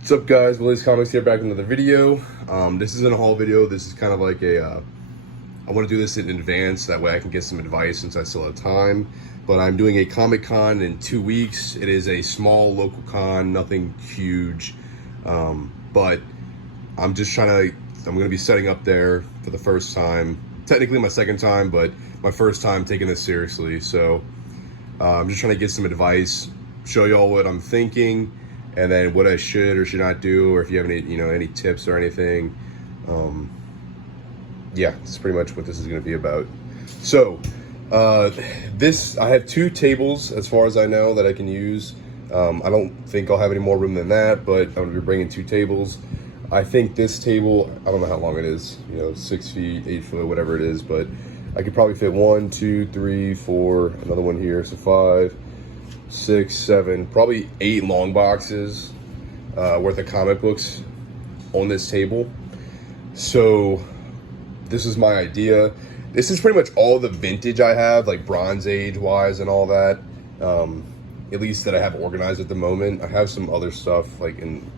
What's up, guys? Willie's Comics here, back with another video. This isn't a haul video. This is kind of like I want to do this in advance, that way I can get some advice since I still have time. But I'm doing a Comic Con in 2 weeks. It is a small local con, nothing huge. But I'm just I'm going to be setting up there for the first time. Technically my second time, but my first time taking this seriously. So I'm just trying to get some advice, show y'all what I'm thinking, and then what I should or should not do, or if you have any, any tips or anything. Yeah, that's pretty much what this is going to be about. So, I have 2 tables, as far as I know, that I can use. I don't think I'll have any more room than that, but I'm going to be bringing 2 tables. I think this table, I don't know how long it is, 6 feet, 8 foot, whatever it is, but I could probably fit 1, 2, 3, 4, another one here, so 5, 6, 7, probably 8 long boxes worth of comic books on this table. So this is my idea. This is pretty much all the vintage I have, like Bronze Age wise and all that, at least that I have organized at the moment. I have some other stuff like in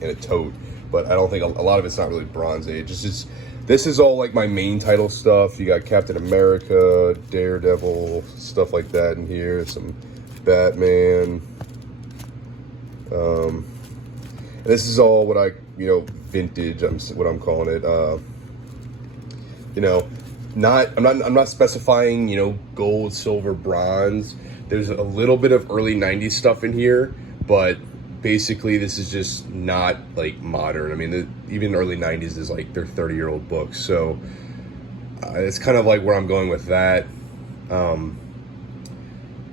a tote, but I don't think a lot of it's not really Bronze Age. This is all like my main title stuff. You got Captain America, Daredevil, stuff like that in here, some Batman. This is all what vintage, what I'm calling it. I'm not specifying, gold, silver, bronze. There's a little bit of early 90s stuff in here, but basically this is just not like modern. I mean, even early 90s is like they're 30-year-old books. So it's kind of like where I'm going with that.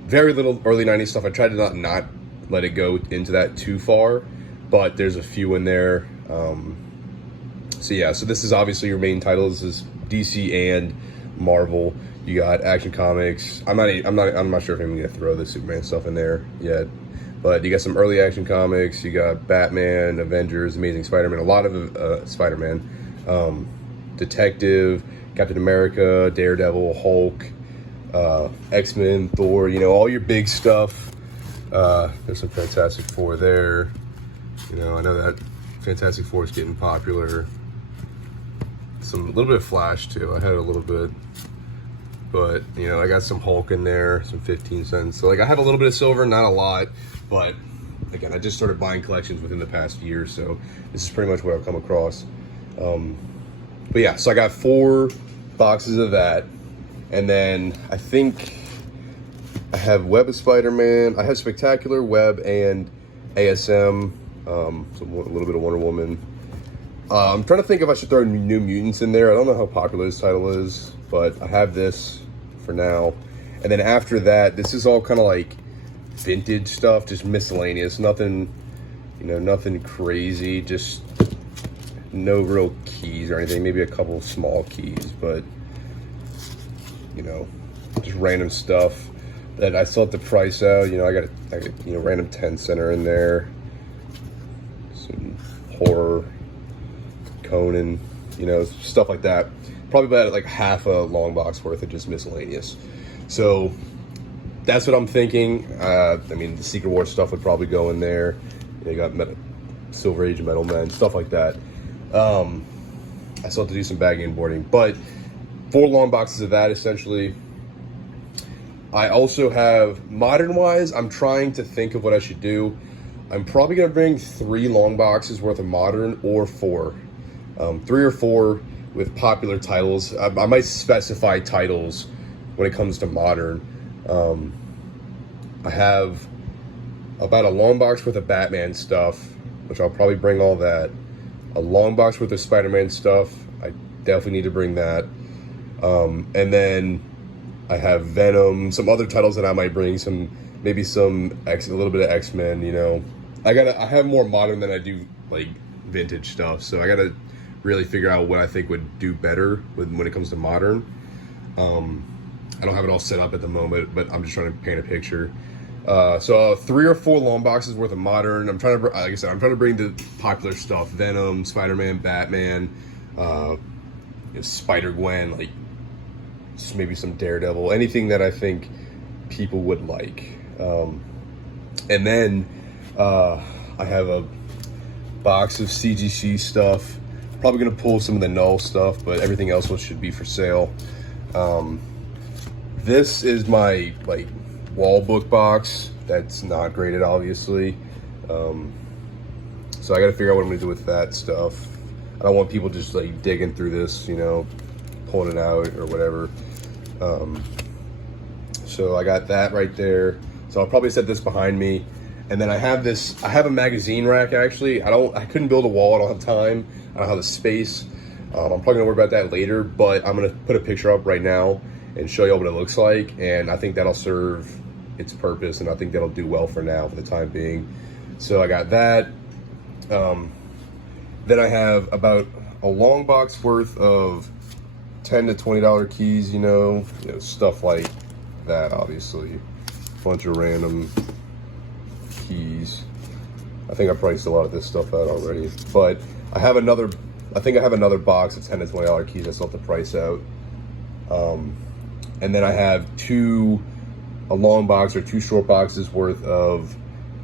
Very little early 90s stuff. I tried to not let it go into that too far, but there's a few in there. So this is obviously your main titles. This is DC and Marvel. You got Action Comics. I'm not sure if I'm gonna throw the Superman stuff in there yet, but you got some early Action Comics. You got Batman, Avengers, Amazing Spider-Man, a lot of Spider-Man, Detective, Captain America, Daredevil, Hulk, X-Men, Thor. All your big stuff. There's some Fantastic Four there. I know that Fantastic Four is getting popular. A little bit of Flash too. I had a little bit, but I got some Hulk in there, some 15 cents. So I had a little bit of silver, not a lot, but again, I just started buying collections within the past year, so this is pretty much what I've come across. But yeah, so I got 4 boxes of that, and then I think I have Web of Spider-Man. I have Spectacular, Web, and ASM. A little bit of Wonder Woman. I'm trying to think if I should throw New Mutants in there. I don't know how popular this title is, but I have this for now. And then after that, this is all kind of like vintage stuff, just miscellaneous. Nothing, nothing crazy. Just no real keys or anything. Maybe a couple of small keys, but just random stuff that I still have to price out. I got random 10 center in there. Some horror, Conan, stuff like that. Probably about like half a long box worth of just miscellaneous. So that's what I'm thinking. The Secret War stuff would probably go in there. You got Silver Age Metal Men, stuff like that. I still have to do some bagging and boarding, but 4 long boxes of that essentially. I also have modern wise. I'm trying to think of what I should do. I'm probably gonna bring 3 long boxes worth of modern, or 4. 3 or 4 with popular titles. I might specify titles when it comes to modern. I have about a long box worth of Batman stuff, which I'll probably bring all that. A long box worth of Spider-Man stuff. I definitely need to bring that. And then I have Venom, some other titles that I might bring, maybe a little bit of X-Men. I have more modern than I do like vintage stuff, so I gotta really figure out what I think would do better when it comes to modern. I don't have it all set up at the moment, but I'm just trying to paint a picture. So 3 or 4 long boxes worth of modern. I'm trying to bring the popular stuff: Venom, Spider-Man, Batman, Spider-Gwen, like maybe some Daredevil, anything that I think people would like. And then I have box of CGC stuff. Probably gonna pull some of the Null stuff, but everything else should be for sale. This is my like wall book box. That's not graded, obviously. So I gotta figure out what I'm gonna do with that stuff. I don't want people just like digging through this, you know, pulling it out or whatever. So I got that right there. So I'll probably set this behind me. And then I have a magazine rack actually. I couldn't build a wall, I don't have time. I don't have the space. I'm probably gonna worry about that later, but I'm gonna put a picture up right now and show you all what it looks like. And I think that'll serve its purpose, and I think that'll do well for now, for the time being. So I got that. Then I have about a long box worth of $10 to $20 keys, you know, stuff like that, obviously. A bunch of random keys. I think I priced a lot of this stuff out already, but I think I have another box of $10 to $20 keys I still have to price out. And then I have a long box or two short boxes worth of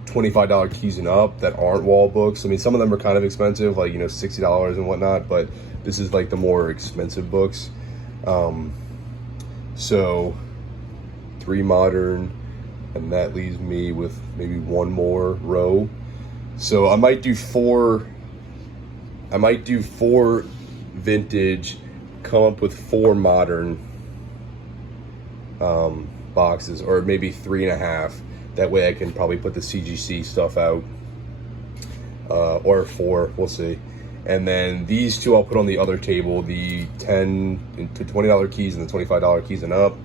$25 keys and up that aren't wall books. I mean, some of them are kind of expensive, like, you know, $60 and whatnot, but this is like the more expensive books. So 3 modern, and that leaves me with maybe one more row. So I might do four vintage, come up with 4 modern boxes, or maybe 3.5. That way I can probably put the CGC stuff out, or 4, we'll see. And then these 2 I'll put on the other table, the $10 to $20 keys and the $25 keys and up.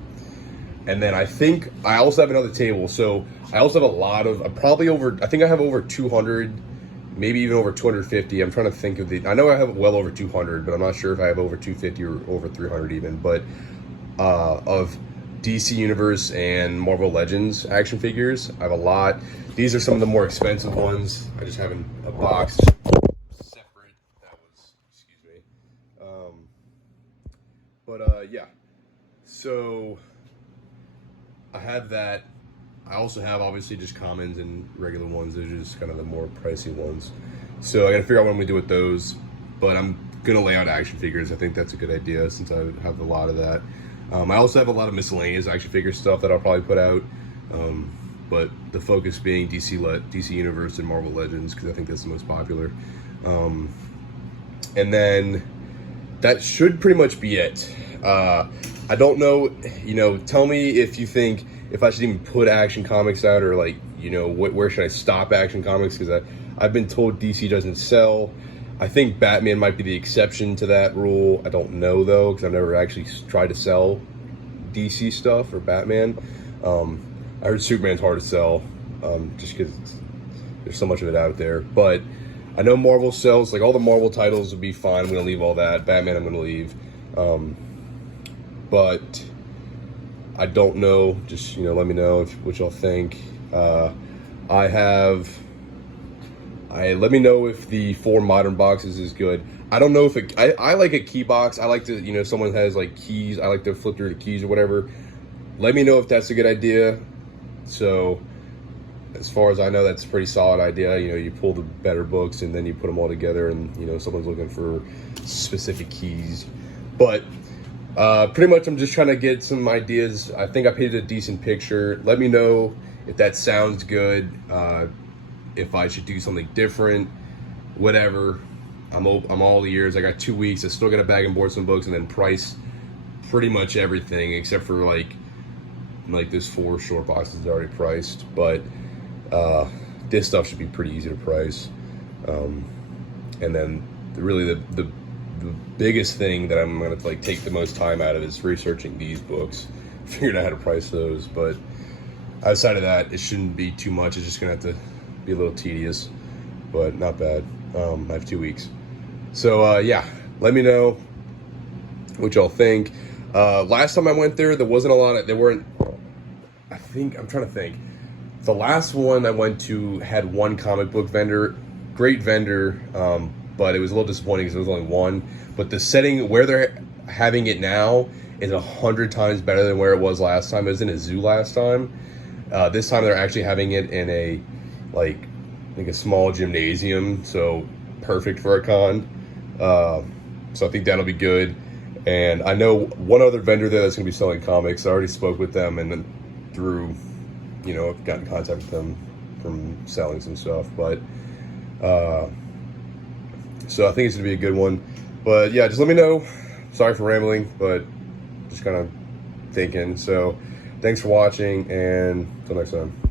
And then I think I also have another table. So I also have a lot of, I think I have over 200, maybe even over 250. I'm trying to think of I know I have well over 200, but I'm not sure if I have over 250 or over 300 even, but of DC Universe and Marvel Legends action figures. I have a lot. These are some of the more expensive ones. I just have in a box separate. Excuse me. Yeah. So I have that. I also have obviously just commons and regular ones. Those are just kind of the more pricey ones. So I gotta figure out what I'm gonna do with those. But I'm gonna lay out action figures. I think that's a good idea since I have a lot of that. I also have a lot of miscellaneous action figure stuff that I'll probably put out, but the focus being DC Universe and Marvel Legends, because I think that's the most popular. And then that should pretty much be it. I don't know, you know, tell me if you think if I should even put Action Comics out, or like, you know, where should I stop Action Comics, because I've been told DC doesn't sell. I think Batman might be the exception to that rule. I don't know though, because I've never actually tried to sell DC stuff or Batman. I heard Superman's hard to sell, just because there's so much of it out there. But I know Marvel sells, like all the Marvel titles would be fine. I'm gonna leave all that. Batman, I'm gonna leave. But I don't know. Just, you know, let me know what y'all think. Let me know if the 4 modern boxes is good. I don't know if I like a key box. I like to, you know, someone has like keys. I like to flip through the keys or whatever. Let me know if that's a good idea. So as far as I know, that's a pretty solid idea. You know, you pull the better books and then you put them all together, and, you know, someone's looking for specific keys. But pretty much I'm just trying to get some ideas. I think I painted a decent picture. Let me know if that sounds good. If I should do something different, whatever. I'm all ears. I got 2 weeks. I still got to bag and board some books and then price pretty much everything except for like this 4 short boxes already priced. But this stuff should be pretty easy to price. And then really the biggest thing that I'm gonna like take the most time out of is researching these books, figuring out how to price those. But outside of that, it shouldn't be too much. It's just gonna have to be a little tedious, but not bad. I have 2 weeks. So yeah, let me know what y'all think. Last time I went there wasn't a lot of, I'm trying to think. The last one I went to had one comic book vendor, great vendor, but it was a little disappointing because there was only one. But the setting where they're having it now is 100 times better than where it was last time. It was in a zoo last time. This time they're actually having it in a, like, I think a small gymnasium. So perfect for a con. So I think that'll be good. And I know one other vendor there that's going to be selling comics. I already spoke with them, and then through, I've got in contact with them from selling some stuff. But so I think it's going to be a good one. But yeah, just let me know. Sorry for rambling, but just kind of thinking. So thanks for watching, and until next time.